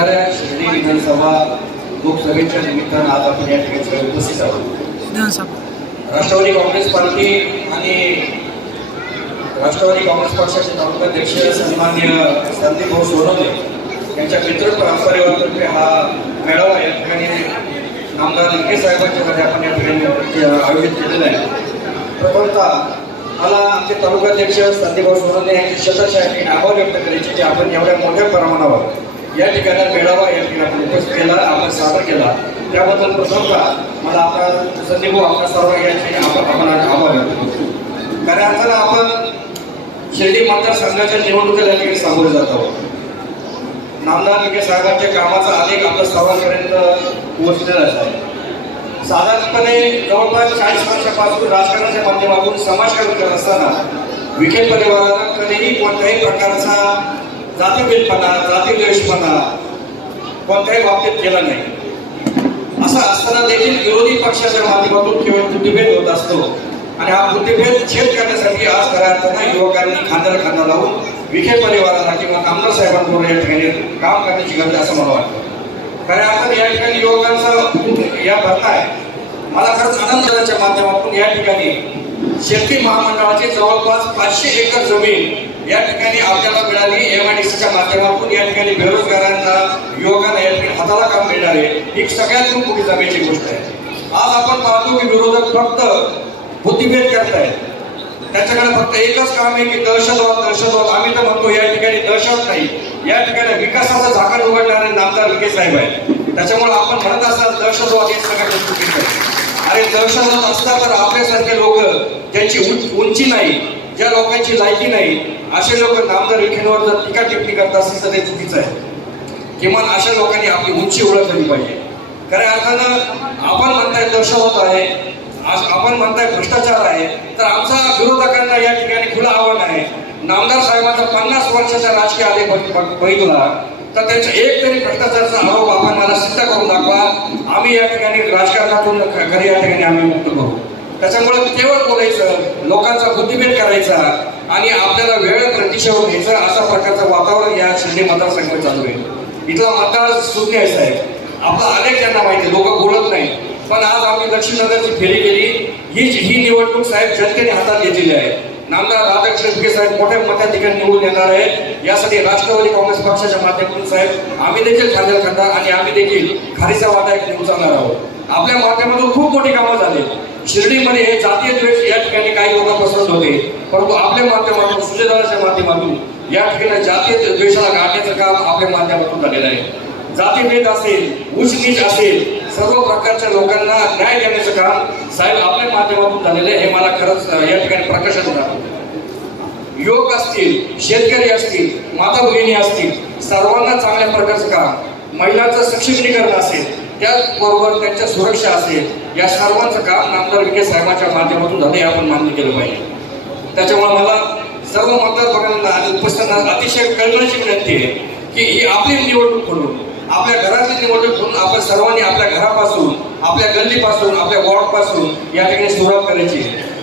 येणाऱ्या शिर्डी विधानसभा लोकसभेच्या निमित्तानं आज आपण या ठिकाणी सगळे उपस्थित आहोत. राष्ट्रवादी काँग्रेस पार्टी आणि राष्ट्रवादी काँग्रेस पक्षाचे तालुकाध्यक्ष सन्माननीय संदीप भाऊ सोनवणे यांच्या मित्र परंपरेवर हा मेळावा या ठिकाणी आमदार लिंगे साहेबांच्या मध्ये आपण या ठिकाणी आयोजित केलेला आहे. प्रथमतः मला आमचे तालुकाध्यक्ष संदीप भाऊ सोनवणे यांचे शतशः आभार व्यक्त करायचे की आपण एवढ्या मोठ्या प्रमाणावर या ठिकाणी मेळावा या ठिकाणी आपण उपस्थित केला, आपण सादर केला, त्याबद्दल प्रथमतः मला आपला संदीप भाऊ आपल्या सर्व यांचे आपण आभार व्यक्त करतो. कारण आता आपण शिर्डी मतदारसंघाच्या निवडणुकीला ठिकाणी सामोरे जात आहोत. नामदार लिंगे साहेबांच्या कामाचा आलेख आपल्या सर्वांपर्यंत पोहोचलेला आहे. साधारणपणे जवळपास 40 वर्षापासून राजकारणाच्या माध्यमातून समाजकारण करत असताना विखे परिवाराला कधीही कोणत्याही प्रकारचा जातीभेदपणा, जातीद्वेषपणा कोणत्याही बाबतीत केला नाही. असं असताना देखील विरोधी पक्षाच्या माध्यमातून केवळ बुद्धिभेद होत असतो आणि हा बुद्धिभेद छेद करण्यासाठी आज खऱ्या अर्थानं युवकांनी खांद्याला खांदा लावून विखे परिवाराला किंवा आमदार साहेबांबरोबर या ठिकाणी काम करण्याची गरज असं मला वाटतं. खऱ्या अर्थानं या ठिकाणी युवकांचा या भरता आहे. मला खरंच आनंदाच्या माध्यमातून या ठिकाणी शेती महामंडळाची जवळपास 500 एकर जमीन या ठिकाणी आपल्याला मिळाली. MIDCच्या माध्यमातून या ठिकाणी बेरोजगारांना, युवकांना या ठिकाणी हाताला काम मिळणार आहे. ही सगळ्यात मोठी जमेची गोष्ट आहे. आज आपण पाहतो की विरोधक फक्त बुद्धिभेद करतायत. त्याच्याकडे फक्त एकच काम आहे की दहशतवाद. आम्ही तर म्हणतो या ठिकाणी दहशत नाही, या ठिकाणी विकासाचं झाकण उघडणारे नामदार लिंगे साहेब आहेत. त्याच्यामुळे आपण म्हणत असाल दहशतवाद हे सगळ्यात चुकीचं आहे. अरे दहशतवाद असता तर आपल्यासारखे लोक ज्यांची उंची नाही, ज्या लोकांची लायकी नाही, असे लोक नामदार विखेंवर जर टीका टिप्पणी करत असतील तर ते चुकीचं आहे. किमान अशा लोकांनी आपली उंची ओळखली पाहिजे. खऱ्या अर्थानं आपण म्हणताय दहशतवाद आहे, आपण म्हणताय भ्रष्टाचार आहे, तर आमचा विरोधकांना या ठिकाणी खुलं आव्हान आहे. नामदार साहेबांचा 50 वर्षाचा राजकीय आलेख बघितला तर त्यांचा एक तरी भ्रष्टाचाराचा आरोप आपण मला सिद्ध करून दाखवा. आम्ही या ठिकाणी राजकारणातून घरी या ठिकाणी आम्ही मुक्त करू. त्याच्यामुळे केवळ बोलायचं, लोकांचा बुद्धिभेद करायचा आणि आपल्याला वेळ प्रतीक्षेवर घ्यायचं अशा प्रकारचं वातावरण या शिर्डी मतदारसंघात चालू आहे. इथला मतदार शून्य आहे साहेब. आपला आलेख त्यांना माहिती, लोक बोलत नाही. पण आज आम्ही दक्षिण नगरची फेरी केली. ही निवडणूक साहेब जनतेने हातात घेतलेली आहे. नामदार राधाकृष्ण विखे साहेब मोठ्या मोठ्या ठिकाणी निवडून येणार आहे. यासाठी राष्ट्रवादी काँग्रेस पक्षाच्या माध्यमातून साहेब आम्ही देखील खांद्याला खांदा आणि आम्ही देखील खारीचा वाटा एक उचलणार आहोत. आपल्या माध्यमातून खूप मोठी कामं झाली. शिर्डीमध्ये हे जातीय द्वेष या ठिकाणी काही लोक पसरत होते, परंतु आपल्या माध्यमातून सुजेदाराच्या माध्यमातून या ठिकाणी जातीय द्वेषाला गाडण्याचं काम आपल्या माध्यमातून झालेलं आहे. जातीभेद असेल, उच्च नीच असेल, सर्व प्रकारच्या लोकांना न्याय देण्याचं काम साहेब आपल्या माध्यमातून झालेलं आहे. हे मला खरंच या ठिकाणी प्रकाशात होणार. युवक असतील, शेतकरी असतील, माता भगिनी असतील, सर्वांना चांगल्या प्रकारचं काम, महिलांचं सक्षमीकरण असेल, त्याचबरोबर त्यांच्या सुरक्षा असेल, या सर्वांचं काम नामदार विखे साहेबांच्या माध्यमातून झाले आपण मान्य केलं पाहिजे. त्याच्यामुळे मला सर्व मतदार बघांना आणि उपस्थितांना अतिशय कळण्याची विनंती आहे की ही आपली निवडणूक म्हणून, आपल्या घरातली निवडणूक म्हणून आपण सर्वांनी आपल्या घरापासून, आपल्या गल्लीपासून, आपल्या वॉर्डपासून या ठिकाणी सुरुवात करायची.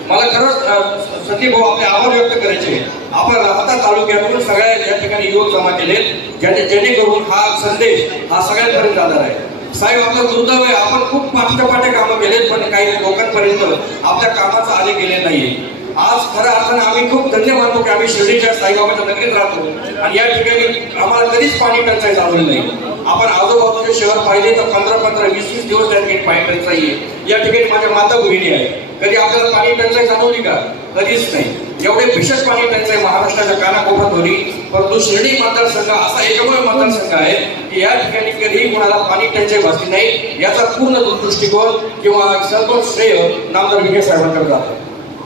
मला खरंच संदीप भाऊ आपले आभार व्यक्त करायचे. आपण राहता तालुक्यातून सगळ्या या ठिकाणी युवक जमा केलेत जेणेकरून हा संदेश हा सगळ्यांपर्यंत जाणार आहे. साहेब आपलं दुर्दैव आहे, आपण खूप पाठ्यापाठ्या कामं केलेत पण काही लोकांपर्यंत आपल्या कामाचा आलेख गेले नाहीये. आज खऱ्या अर्थानं आम्ही खूप धन्य मानतो की आम्ही शिर्डीच्या साईबाबाच्या नगरीत राहतो आणि या ठिकाणी आम्हाला कधीच पाणी टंचाई जाणवली नाही. आपण आजूबाजूचे शहर पाहिले तर 15-20 दिवस त्या ठिकाणी पाणी टंचाई आहे. या ठिकाणी माझ्या माता भगिनी आहे. कधी आपल्याला पाणी टंचाई जाणवली का? कधीच नाही. एवढे भीषण पाणी टंचाई महाराष्ट्राच्या कानाकोपऱ्यात होती, परंतु शिर्डी मतदारसंघ असा एकमेव मतदारसंघ आहे की या ठिकाणी कधीही कोणाला पाणी टंचाई भासली नाही. याचा पूर्ण दृष्टिकोन किंवा सर्व श्रेय नामदार विखे साहेबांकडे जातं.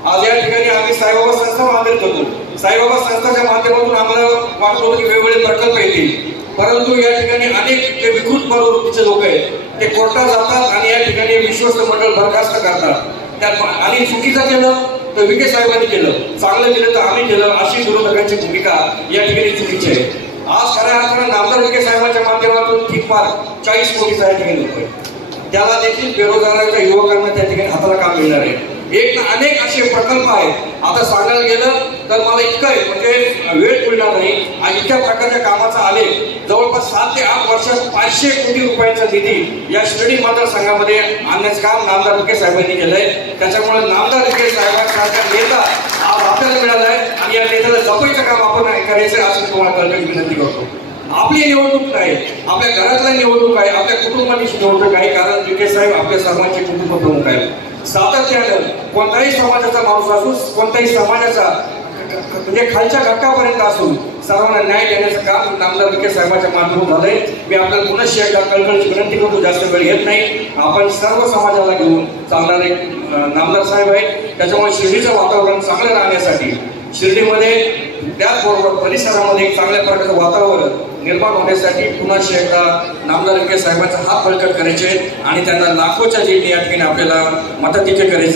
आज या ठिकाणी आम्ही साईबाबा संस्था आधारित होतो. साईबाबा संस्थाच्या माध्यमातून आम्हाला वाटत होतं की वेगवेगळे प्रकल्प येतील, परंतु या ठिकाणी अनेक जे विकृत प्रवृत्तीचे लोक आहेत ते कोर्टात जातात आणि या ठिकाणी विश्वस्त मंडळ बरखास्त करतात. आणि चुकीचं केलं तर विखे साहेबांनी केलं, चांगलं केलं तर आम्ही केलं, अशी विरोधकांची भूमिका या ठिकाणी चुकीची आहे. आज खऱ्या अर्थानं नामदार विखे साहेबांच्या माध्यमातून ठीकमार 40 कोटीचा या ठिकाणी होतोय. त्याला देखील बेरोजगारांच्या युवकांना त्या ठिकाणी हाताला काम मिळणार आहे. एक ना अनेक असे प्रकल्प आहेत. आता सांगायला गेलं तर मला इतकं आहे म्हणजे वेळ पुरणार नाही. आणि इतक्या प्रकारच्या कामाचा आले जवळपास 7 ते 8 वर्षात 500 कोटी रुपयांचा निधी या शिर्डी मतदारसंघामध्ये आणण्याचं काम नामदार विखे साहेबांनी केलंय. त्याच्यामुळे नामदार विखे साहेबांसारखा नेता आज आपल्याला मिळाला आहे आणि या नेत्याला जपायचं काम आपण करायचं असं तुम्हाला कळकळीने विनंती करतो. आपली निवडणूक नाही, आपल्या घरातल्या निवडणूक आहे, आपल्या कुटुंबाची निवडणूक आहे. कारण विखे साहेब आपल्या सर्वांचे कुटुंब प्रमुख आहेत. सातत्यानं कोणत्याही समाजाचा माणूस असू, कोणत्याही समाजाचा म्हणजे खालच्या घटकापर्यंत असून सर्वांना न्याय देण्याचं काम नामदार विखे साहेबांच्या माध्यमातून झालंय. मी आपल्याला पुन्हा एकदा कळकळीची विनंती करतो, जास्त वेळ घेत नाही. आपण सर्व समाजाला घेऊन चालणारे नामदार साहेब आहेत. त्याच्यामुळे शिर्डीचं वातावरण चांगलं राहण्यासाठी शिर्डीमध्ये त्याचबरोबर परिसरामध्ये एक चांगल्या प्रकारचं वातावरण निर्माण होण्यासाठी पुन्हा एकदा नामदार विखे साहेबांचा हात बळकट करायचे आणि त्यांना लाखोच्या जीवनी या ठिकाणी आपल्याला मदतीचे करायचे.